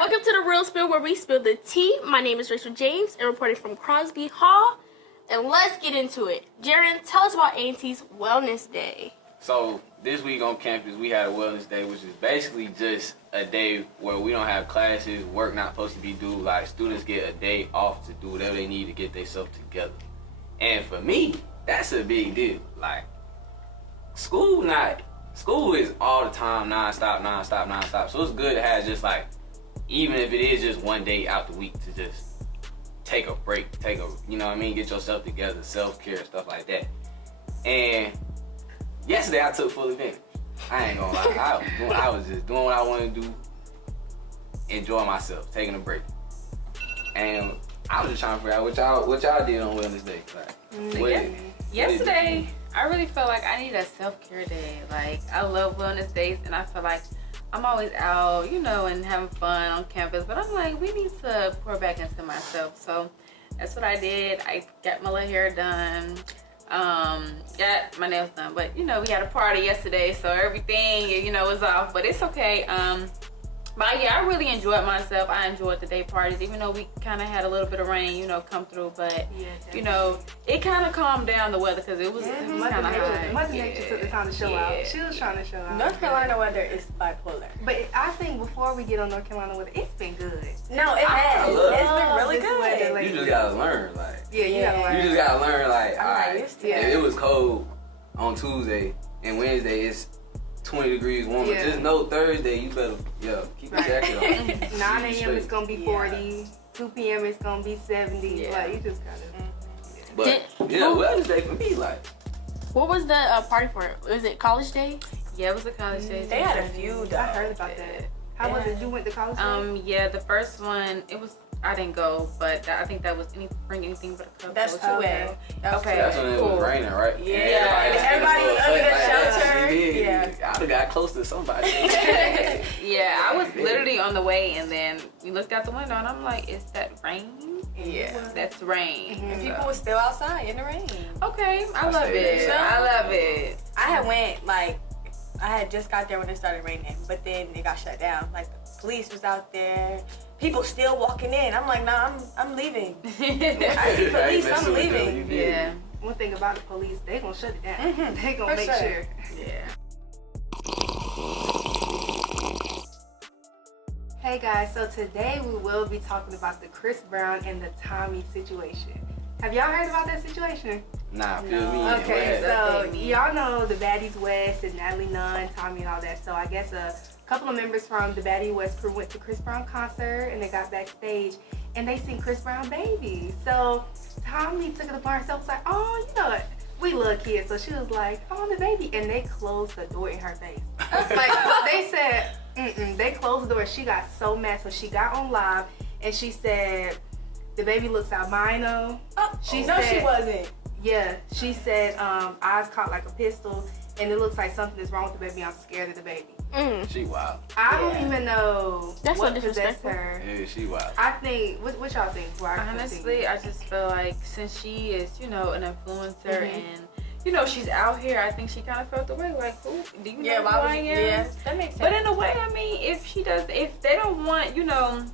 Welcome to the Real Spill, where we spill the tea. My name is Rachel James, and reporting from Crosby Hall. And let's get into it. Jarren, tell us about Ayantee's Wellness Day. So this week on campus, we had a Wellness Day, which is basically just a day where we don't have classes, work not supposed to be due. Like, students get a day off to do whatever they need to get themselves together. And for me, that's a big deal. Like, school is all the time, non-stop. So it's good to have just like, even if it is just one day out the week, to just take a break, you know what I mean, get yourself together, self-care, stuff like that. And yesterday I took full advantage. I ain't gonna lie, I was just doing what I wanted to do, enjoying myself, taking a break. And I was just trying to figure out what y'all did on Wellness Day. Like, yesterday, I really felt like I need a self-care day. Like, I love Wellness Days, and I feel like I'm always out, you know, and having fun on campus, but I'm like, we need to pour back into myself. So that's what I did. I got my little hair done, got my nails done, but you know, we had a party yesterday, so everything, you know, was off, but it's okay. But yeah, I really enjoyed myself. I enjoyed the day parties, even though we kind of had a little bit of rain, you know, come through. But you know, it kind of calmed down the weather because it was kind of hot. Mother Nature took the time to show out. She was trying to show out. North Carolina weather is bipolar. But I think before we get on North Carolina weather, it's been good. No, it has. It's been really good. you just gotta learn, like. Yeah, you gotta learn. You just gotta learn, like, I'm alright, used to if it was cold on Tuesday and Wednesday it's 20 degrees warmer. Yeah. Just know Thursday you better, keep the jacket on. 9 a.m. it's gonna be 40. 2 p.m. it's gonna be 70. Yeah. Like, you just gotta. But Wellness Day for me, like. What was the party for? Was it college day? Yeah, it was a college day. They had a few, though. I heard about that. How was it? You went to college? Yeah, the first one, I didn't go, but I think that was Bring Anything But a Cup. That's 2A. Okay. That's when it was raining, right? Yeah. Everybody was under the shelter. Yeah. I'd have got close to somebody. Yeah, I was literally on the way, and then we looked out the window, and I'm like, is that rain? Yeah. That's rain. And people were still outside in the rain. Okay, I love it. I love it. I had just got there when it started raining, but then it got shut down. Like, the police was out there. People still walking in. I'm like, nah, I'm leaving. I see police, I'm leaving. Yeah. One thing about the police, they gonna shut it down. They gonna make sure. Yeah. Hey guys, so today we will be talking about the Chris Brown and the Tommy situation. Have y'all heard about that situation? Nah, feel me. Okay, so y'all know the Baddies West and Natalie Nunn, Tommy and all that. So I guess a couple of members from the Baddie West crew went to Chris Brown concert and they got backstage and they seen Chris Brown Baby. So Tommy took it upon herself, was like, oh, you know what? We love kids. So she was like, oh, the baby. And they closed the door in her face. Like, so they said, they closed the door. She got so mad. So she got on live and she said, the baby looks albino. She wasn't. Yeah, she said eyes caught like a pistol and it looks like something is wrong with the baby. I'm scared of the baby. She wild. I don't even know That's what so possessed disrespectful. her. Yeah, she wild. I think, what y'all think? Honestly, I just feel like since she is, you know, an influencer and, you know, she's out here, I think she kind of felt the way, like, who, do you know who I am? Yeah, that makes sense. But in a way, I mean, if they don't want, you know,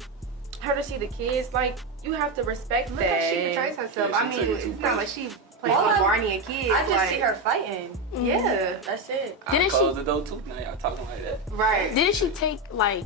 her to see the kids, like, you have to respect Look that. how she portrays herself. Yeah, I mean, it's not like she plays All with I- Barney and kids. I just like, see her fighting. Yeah, That's it. Didn't I closed she- the door too. Now y'all talking like that. right. Didn't she take like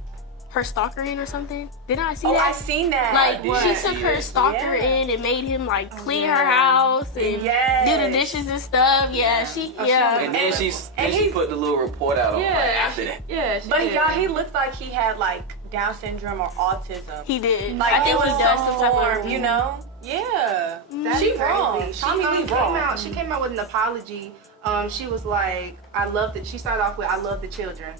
her stalker in or something? Didn't I see Oh, that? I seen that. Like What? she took her stalker Yeah. in and made him like clean her house and do the dishes and stuff. Yeah, she And then she put the little report out on after that. Yeah, But did. y'all, he looked like he had like Down syndrome or autism. He did. Like, I think it he was does some type more, of you know? Yeah. That's She crazy. wrong. She Tommy Lee came wrong. out. She came out with an apology. She was like, "I love that." She started off with, "I love the children,"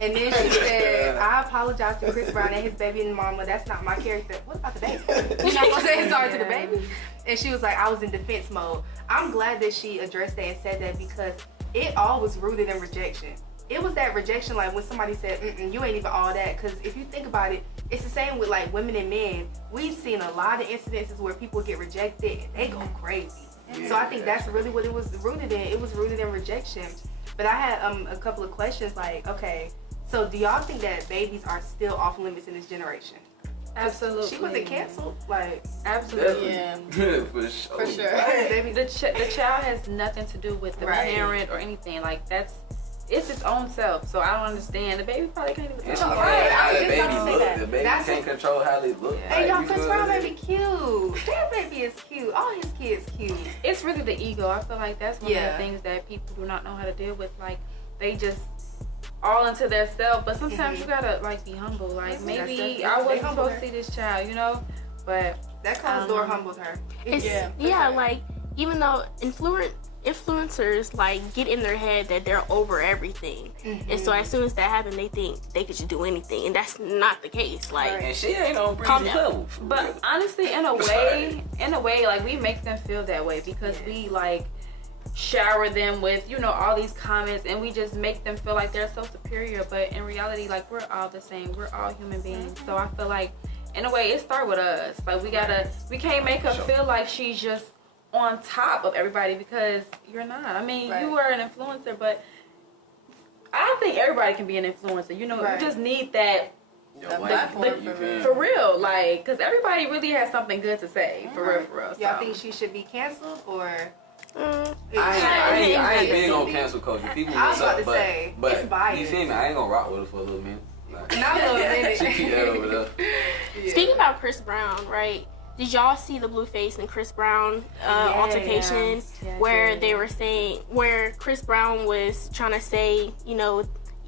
and then she said, "I apologize to Chris Brown and his baby and mama. That's not my character." What about the baby? You're not gonna say sorry to the baby? And she was like, "I was in defense mode." I'm glad that she addressed that and said that because it all was rooted in rejection. It was that rejection, like when somebody said, "You ain't even all that." Because if you think about it, it's the same with like women and men. We've seen a lot of incidences where people get rejected and they go crazy. So I think that's really what it was rooted in. It was rooted in rejection. But I had a couple of questions like, okay, So do y'all think that babies are still off limits in this generation? Absolutely. She wasn't canceled. Like, Absolutely. Yeah. For sure. For sure. baby. The child has nothing to do with the Right. parent or anything. Like, it's its own self. So I don't understand. The baby probably can't even And she talk. can't Right, how I was the just baby about to say look. that. The baby That's can't control how they look. Hey, y'all, you Chris feel Brown me? baby cute. That baby is cute. All his kids cute. It's really the ego. I feel like that's one of Yeah. the things that people do not know how to deal with. Like, they just all into their self. But sometimes you gotta, like, be humble. Like, maybe definitely- I they wasn't humble supposed to see this child, you know? But That closed door humbled her. It's, Yeah, yeah, for sure. like even though influencers like get in their head that they're over everything, and so as soon as that happens, they think they could just do anything, and that's not the case. Like, And she ain't on Calm Breezy's down. level. for But real. honestly, in a way, like, we make them feel that way because we, like, shower them with, you know, all these comments, and we just make them feel like they're so superior. But in reality, like, we're all the same. We're all human beings. So I feel like, in a way, it starts with us. Like, we can't make her feel like she's just on top of everybody, because you're not. I mean, Right. you are an influencer, but I think everybody can be an influencer. You know, Right. you just need that Your The wife, platform you for feel me? for real, like, because everybody really has something good to say, for real, for real. Y'all so. think she should be canceled or? mm, I ain't big on cancel culture. People I was mess about up, to but, say, but it's biased. you feel me? I ain't gonna rock with her for a little minute. Like, Not a little minute. she keep that over there. Yeah. speaking about Chris Brown, right? Did y'all see the Blueface and Chris Brown altercation Yeah, where yeah. they were saying, where Chris Brown was trying to say, you know,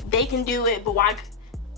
they can do it, but why?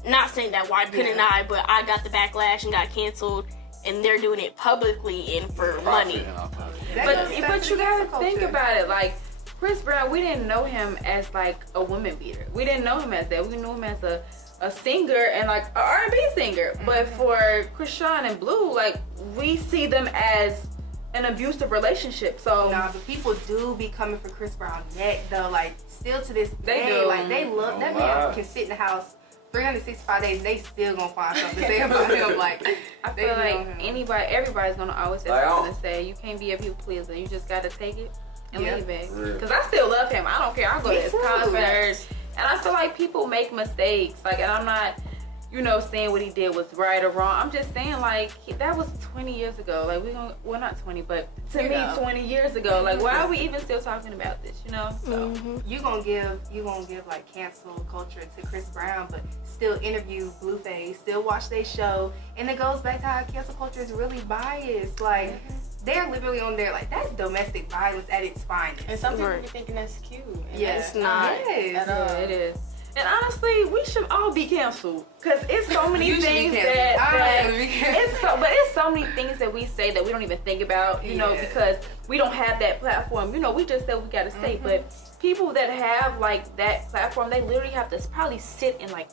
Not saying that why couldn't Yeah. I? But I got the backlash and got canceled, and they're doing it publicly and for money. Profit and all that. That But goes back but to you the gotta cancel think culture. about it. Like, Chris Brown, we didn't know him as, like, a woman beater. We didn't know him as that. We knew him as a singer and, like, a R&B singer. But for Krishan and Blue, like, we see them as an abusive relationship. So Nah, but people do be coming for Chris Brown neck though. Like, still to this They day, do. like, they love that Oh, man. wow. Can sit in the house 365 days and they still gonna find something to say about him. Like, I they feel be like on him. everybody's gonna always have Like, something to say. You can't be a people pleaser. You just gotta take it and Yeah. leave it. Real. Because I still love him. I don't care. I'll go Me to his too. concerts. And I feel like people make mistakes. Like, and I'm not, you know, saying what he did was right or wrong. I'm just saying, like, that was 20 years ago. Like, well, not 20, but to You me, know. 20 years ago. Like, why are we even still talking about this, you know? So, you gonna give like cancel culture to Chris Brown, but still interview Blueface, still watch their show, and it goes back to how cancel culture is really biased. Like, they're literally on there, like, that's domestic violence at its finest. And some people Right. be thinking that's cute. And Yeah. that's It's not. Yes. At all. yeah, it is. And honestly, we should all be canceled. Because it's so many You should be things canceled. that I should be canceled. it's so many things that we say that we don't even think about, you know, Yeah. because we don't have that platform. You know, we just said we gotta say, but people that have, like, that platform, they literally have to probably sit and, like,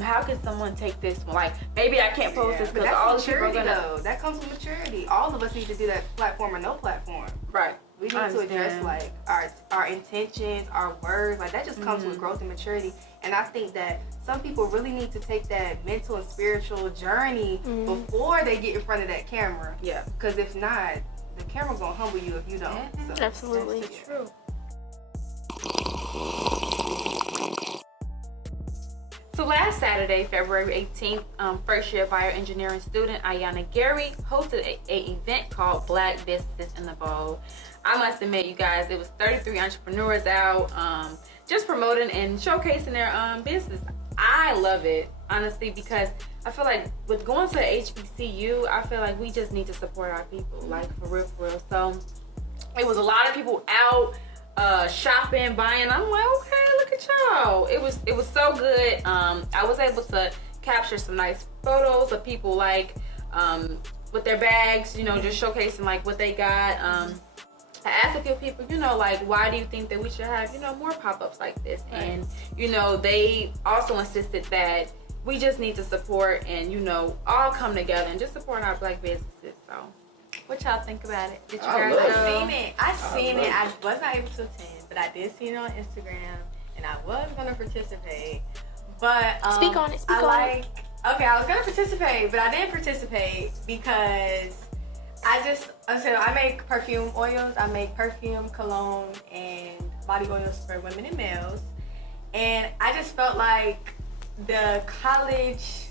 how can someone take this one? Like, maybe I can't post this But because all that's the people are maturity, gonna. though. That comes with maturity. All of us need to do that, platform or no platform. Right. We need I to address, understand. like, our intentions, our words. Like, that just comes with growth and maturity. And I think that some people really need to take that mental and spiritual journey before they get in front of that camera. Yeah. Because if not, the camera gonna humble you if you don't. So, Absolutely. that's True. So last Saturday, February 18th, first year bioengineering student Ayantee Gary hosted a event called Black Businesses in the Bowl. I must admit, you guys, it was 33 entrepreneurs out, just promoting and showcasing their business. I love it, honestly, because I feel like with going to HBCU, I feel like we just need to support our people, like, for real, for real. So it was a lot of people out shopping, buying. I'm like, okay, look at y'all. It was so good. I was able to capture some nice photos of people, like, with their bags, you know, just showcasing, like, what they got. I asked a few people, you know, like, why do you think that we should have, you know, more pop-ups like this? Right. And, you know, they also insisted that we just need to support and, you know, all come together and just support our Black businesses. So, what y'all think about it? Did you I guys love it. know? I seen it. I was not able to attend, but I did see it on Instagram, and I was gonna participate. But Speak on it, speak I on like. Okay, I was gonna participate, but I didn't participate because I make perfume oils. I make perfume, cologne, and body oils for women and males. And I just felt like the college,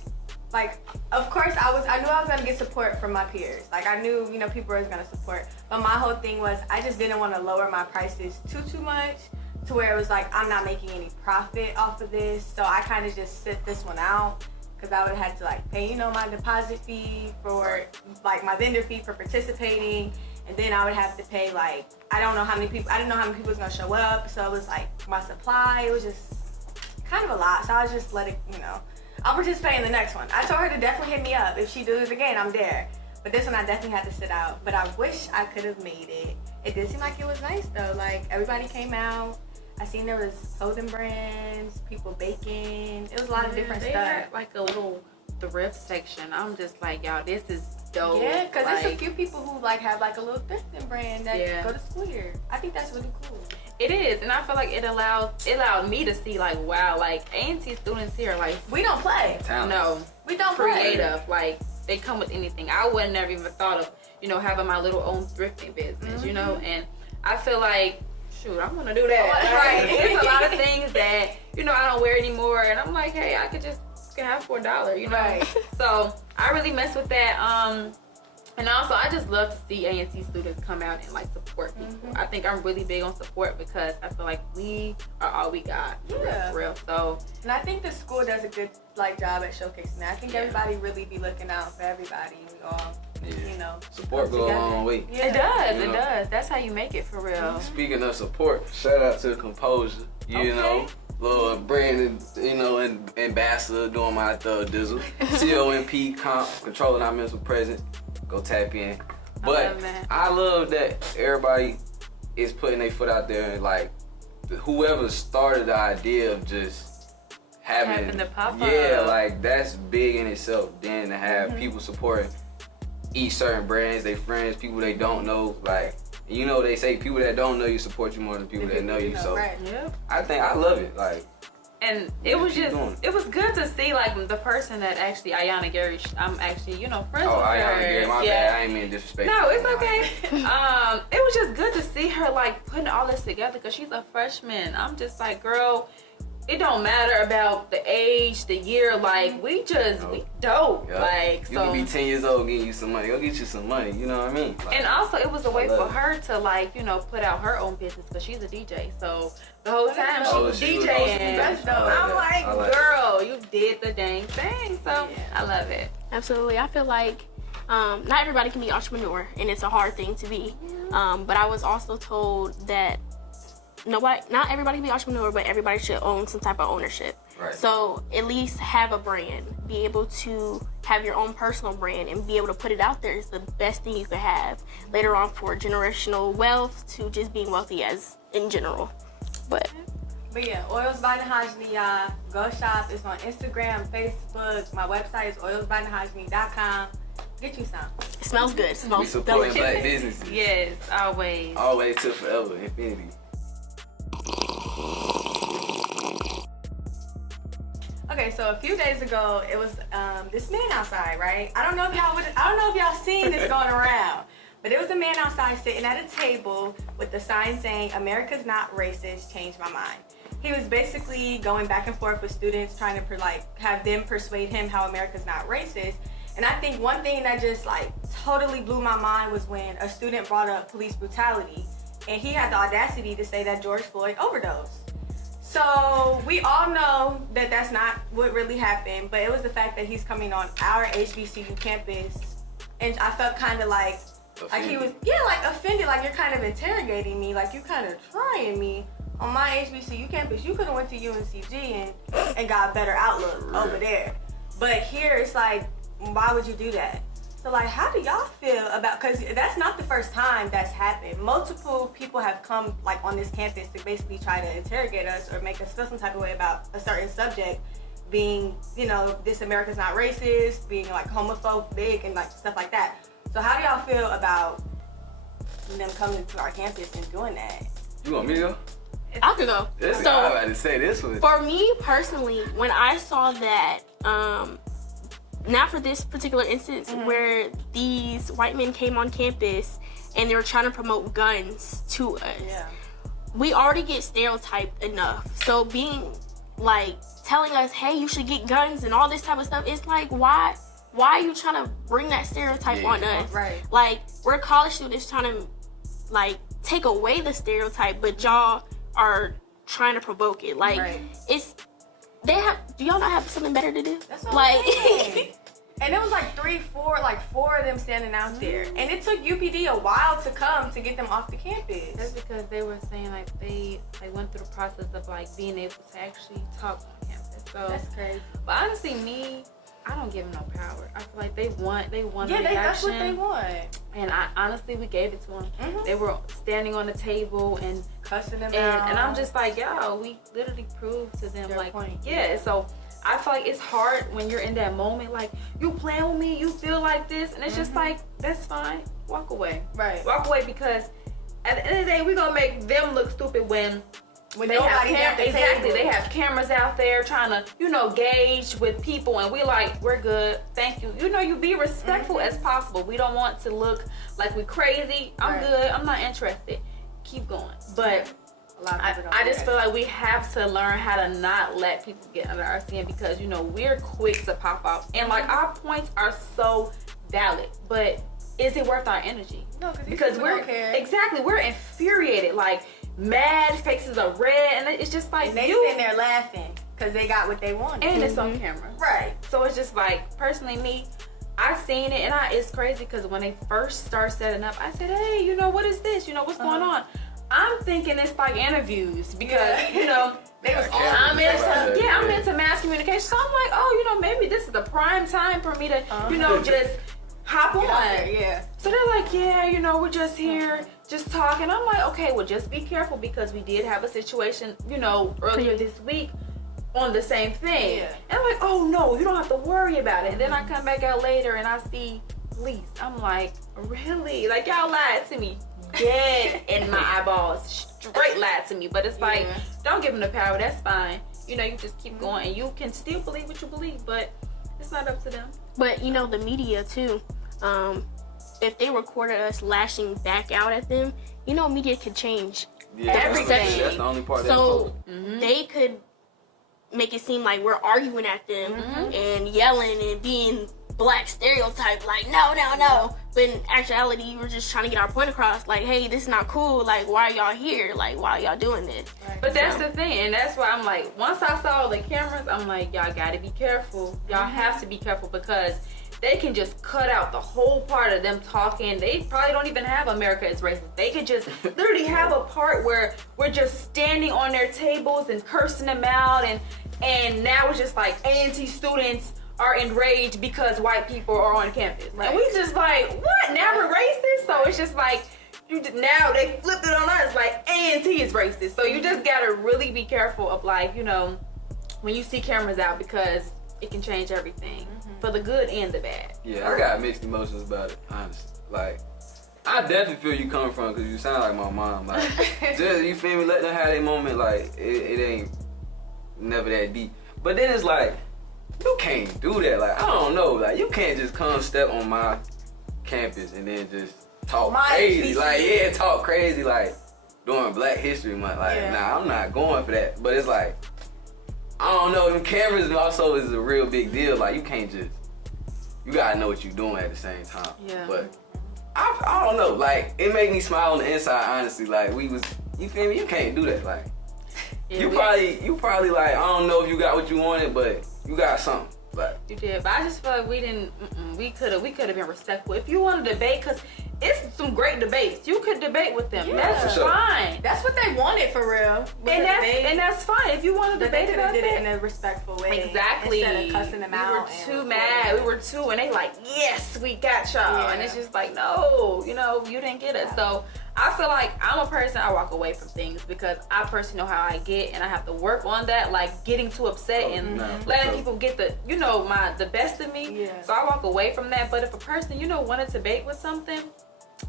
like, of course I knew I was gonna get support from my peers. Like, I knew, you know, people were gonna support. But my whole thing was I just didn't want to lower my prices too much to where it was like I'm not making any profit off of this. So I kind of just sit this one out because I would have had to like pay, you know, my deposit fee for like my vendor fee for participating. And then I would have to pay like, I didn't know how many people was gonna show up. So it was like my supply, it was just kind of a lot. So I was just let it, you know, I'll participate in the next one. I told her to definitely hit me up. If she does it again, I'm there. But this one I definitely had to sit out. But I wish I could have made it. It did seem like it was nice though. Like everybody came out. I seen there was clothing brands, people baking. It was a lot of different they stuff. had like a little thrift section. I'm just like, y'all, this is dope. Yeah, because like, there's a few people who like have like a little thrifting brand that go to school here. I think that's really cool. It is, and I feel like it allowed me to see like, wow, like Ayantee students here, like We don't play. no, We don't creative, like they come with anything. I would never even thought of, you know, having my little own thrifting business, you know, and I feel like, shoot, I'm gonna do that. Right. There's a lot of things that, you know, I don't wear anymore, and I'm like, hey, I could just have for $1, you know. Right. So I really mess with that. And also, I just love to see Ayantee students come out and like support people. I think I'm really big on support because I feel like we are all we got. Yeah. For real. So, And I think the school does a good like job at showcasing that. I think everybody really be looking out for everybody. We all, you know, Support come go a together. long way. Yeah. it does. You It know. does. That's how you make it for real. Speaking of support, shout out to Composure. You know, little brand, you know, and ambassador doing my thug dizzle. COMP, controlling our mental presence. Go tap in. But I love that everybody is putting their foot out there and like whoever started the idea of just having the pop-up. Yeah, like that's big in itself. Then to have people supporting each certain brands, they friends, people they don't know, like, you know, they say people that don't know you support you more than people that know you. So right. Yep. I think I love it. Like, And it was keep just, doing it. it was good to see like the person that actually, Ayana Gary, I'm actually, you know, friends oh, with I her. Gary, my bad. I ain't mean disrespect. No, it's okay. It was just good to see her like putting all this together because she's a freshman. I'm just like, girl, it don't matter about the age, the year. Like we dope. Yep. Like You so. can be 10 years old getting you some money. Go get you some money. You know what I mean? Like, And also, it was a way I love for it. her to like, you know, put out her own business because she's a DJ. So the whole time she Oh, was she was DJing. also DJing. That's dope. I like I'm that. like, I like girl, you did the dang thing. So I love it. Absolutely. I feel like not everybody can be entrepreneur, and it's a hard thing to be. But I was also told that not everybody can be entrepreneur, but everybody should own some type of ownership. Right. So at least have a brand, be able to have your own personal brand and be able to put it out there is the best thing you could have later on for generational wealth to just being wealthy as in general. But yeah, Oils by Nhojony, y'all. Go shop. It's on Instagram, Facebook. My website is oilsbyNhojony.com. Get you some. it smells good. It we smells supporting delicious. black businesses. Yes, always. Always till forever, infinity. Okay, so a few days ago, it was this man outside, right? I don't know if y'all seen this going around, but it was a man outside sitting at a table with the sign saying, "America's not racist, change my mind." He was basically going back and forth with students, trying to have them persuade him how America's not racist. And I think one thing that just like totally blew my mind was when a student brought up police brutality, and he had the audacity to say that George Floyd overdosed. So we all know that that's not what really happened, but it was the fact that he's coming on our HBCU campus, and I felt kind of like he was, like offended, like you're kind of interrogating me, like you kind of trying me on my HBCU campus. You could have went to UNCG and got a better outlook over there, but here it's like, why would you do that? So like, how do y'all feel about, because that's not the first time that's happened. Multiple people have come like on this campus to basically try to interrogate us or make us feel some type of way about a certain subject, being, you know, this America's not racist, being like homophobic and like stuff like that. So how do y'all feel about them coming to our campus and doing that? You want me to go? I could go. I'm So about to say this one. for me personally, when I saw that, not for this particular instance where these white men came on campus and they were trying to promote guns to us. Yeah. We already get stereotyped enough. So being like telling us, hey, you should get guns and all this type of stuff. It's like, why are you trying to bring that stereotype on us? Right. Like, we're college students trying to, like, take away the stereotype, but y'all are trying to provoke it. Like, do y'all not have something better to do? That's what like, I'm saying. And it was like four of them standing out there. And it took UPD a while to come to get them off the campus. That's because they were saying like they went through the process of like being able to actually talk on campus. So That's crazy. But honestly, me, I don't give them no power. I feel like they want Yeah, a that's what they reaction. want. And honestly, we gave it to them. Mhm. They were standing on the table and Cussing them out. and I'm just like, yo, we literally proved to them Their like, point. yeah. So I feel like it's hard when you're in that moment, like you playing with me, you feel like this, and it's just like, that's fine. Walk away. Right. Walk away, because at the end of the day, we're gonna make them look stupid when When nobody's at the exactly, table. they have cameras out there trying to, gauge with people, and we like, we're good, thank you. You be respectful as possible. We don't want to look like we crazy. I'm Right. good, I'm not interested. Keep going. But A lot of people don't I do just that. feel like we have to learn how to not let people get under our skin, because we're quick to pop off, and like our points are so valid, but is it worth our energy? No, Because we're exactly, we're infuriated, like mad, faces are red, and it's just like And they sitting there laughing because they got what they wanted. and it's on camera. Right. So it's just like, personally, me, I seen it, and it's crazy because when they first start setting up, I said, hey, what is this? What's going on? I'm thinking it's like interviews because, They was all I'm into, Yeah. I'm into mass communication. So I'm like, oh, maybe this is the prime time for me to, just hop Get out on. there, yeah. So they're like, yeah, we're just here, just talking. I'm like, okay, well, just be careful, because we did have a situation, earlier this week on the same thing. Yeah. And I'm like, oh no, you don't have to worry about it. And then I come back out later and I see police. I'm like, really? Like, y'all lied to me dead in my eyeballs. Straight lied to me. But it's like, Yeah. don't give them the power. That's fine. You just keep going, and you can still believe what you believe, but it's not up to them. But the media too. If they recorded us lashing back out at them, media could change. Yeah, Everything. That's the only part. So they could make it seem like we're arguing at them and yelling and being black stereotype, like no. But in actuality, we're just trying to get our point across. Like, hey, this is not cool. Like, why are y'all here? Like, why are y'all doing this? But that's the thing, and that's why I'm like, once I saw the cameras, I'm like, y'all gotta be careful. Y'all have to be careful, because they can just cut out the whole part of them talking. They probably don't even have America is racist. They could just literally have a part where we're just standing on their tables and cursing them out, and now it's just like Ayantee students are enraged because white people are on campus. Right. And we just like, what? Now we're racist? So it's just like, now they flipped it on us, like Ayantee is racist. So you just gotta really be careful of like, when you see cameras out, because it can change everything for the good and the bad. Yeah, I got mixed emotions about it, honestly. Like, I definitely feel you coming from, because you sound like my mom. Like, just, you feel me? Let them have their moment. Like, it ain't never that deep. But then it's like, you can't do that. Like, I don't know. Like, you can't just come step on my campus and then just talk crazy. Like, talk crazy. Like, during Black History Month. Like, nah, I'm not going for that. But it's like, I don't know. Them cameras also is a real big deal. Like, you can't just, you gotta know what you're doing at the same time. Yeah. But I don't know. Like, it made me smile on the inside, honestly. Like, you feel me? You can't do that. Like, Yeah, you probably like, I don't know if you got what you wanted, but you got something. Like, You did, but I just feel like we didn't. We could have been respectful. If you want to debate, because it's some great debates, you could debate with them. Yeah. That's For sure. fine. That's what they wanted for real. And that's fine. If you want to But they debate could have about did it that. in a respectful way. Exactly. Instead of cussing them out. We were too mad. We were too, and they like, yes, we got y'all. Yeah. And it's just like, no, you didn't get us. So I feel like I'm a person, I walk away from things because I personally know how I get, and I have to work on that, like getting too upset and letting people get the, the best of me. Yeah. So I walk away from that. But if a person, wanted to debate with something,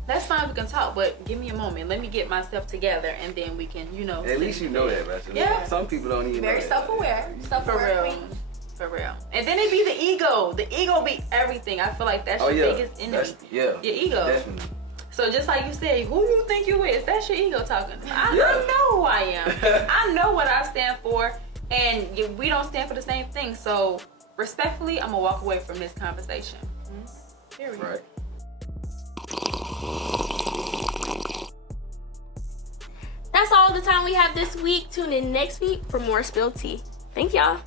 that's fine, we can talk, but give me a moment. Let me get myself together, and then we can, at least you know that, right? Yeah. Some people don't even Very know that. self-aware. For Self-aware real. queen. For real. And then it be the ego. The ego be everything. I feel like that's your biggest enemy. Your ego. Definitely. So just like you said, who you think you is, that's your ego talking. I Yeah. know who I am. I know what I stand for. and we don't stand for the same thing. So respectfully, I'm gonna walk away from this conversation. Period. Right. That's all the time we have this week. Tune in next week for more Spill Tea. Thank y'all.